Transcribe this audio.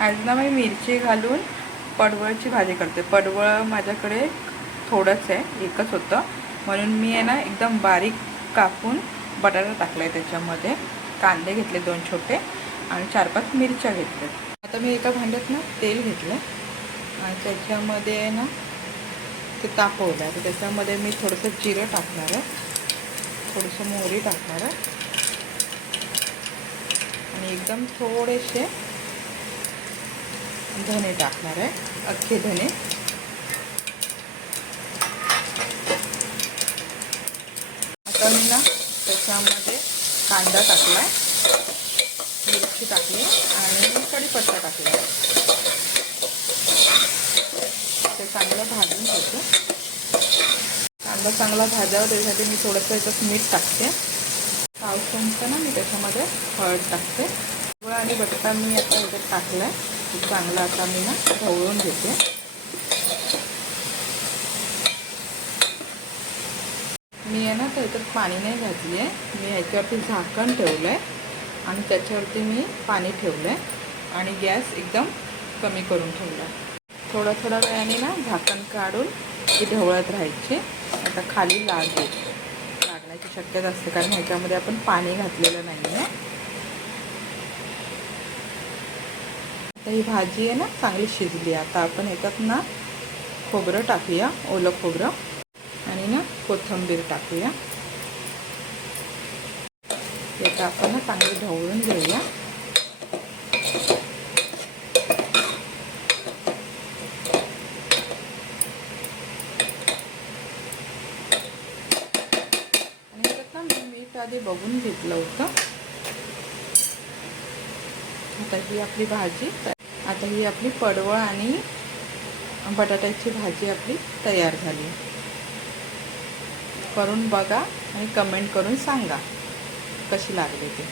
आज ना मी मिरची घालून पडवळची भाजी करते. पडवळ माझ्याकडे थोडंच आहे एकच होतं. म्हणून मी आहे ना एकदम बारीक कापून बटाटा टाकला आहे त्याच्यामध्ये. कांदे घेतले दोन छोटे आणि चार पाच मिरच्या घेतल्या. आता मी एका भांड्यात ना तेल घेतलं आणि त्याच्यामध्ये आहे ना ते तापवलं आहे. तर त्याच्यामध्ये मी थोडंसं जिरं टाकणार आहे. थोडंसं मोहरी टाकणार आहे. आणि एकदम थोडेसे धने टाकणार आहे. अख्खे धने. आता मी ना त्याच्यामध्ये कांदा टाकला मिरची टाकली आणि कढीपत्ता टाकला. ते चांगलं भाजून घेतो. कांदा चांगला भाजावा त्यासाठी मी थोडंसं याच्यात मीठ टाकते. पाव चमचा ना मी त्याच्यामध्ये हळद टाकते. आणि बट्टा मी आता याच्यात टाकला आहे चांगला आता मी ना ढवळून घेते. मी आहे ना त्याच्यात पाणी नाही घातली आहे मी ह्याच्यावरती झाकण ठेवलं आहे आणि त्याच्यावरती मी पाणी ठेवलं आहे आणि गॅस एकदम कमी करून ठेवला आहे थोडा थोड्या वेळाने ना झाकण काढून ती ढवळत राहायची. आता खाली लागेल. लागण्याची शक्यता असते कारण ह्याच्यामध्ये आपण पाणी घातलेलं नाही आहे तर ही भाजी आहे ना चांगली शिजली. आता आपण ह्याच्यात ना खोबरं टाकूया ओलं खोबरं. आणि ना कोथिंबीर टाकूया. याचं आपण ना चांगली ढवळून घेऊया. आणि त्यात ना मी मीठ आधी बघून घेतलं होतं. आता ही आपली भाजी. आता ही आपली पडवळ आणि बटाट्याची भाजी आपली तयार झाली. करून बघा आणि कमेंट करून सांगा कशी लागली ती.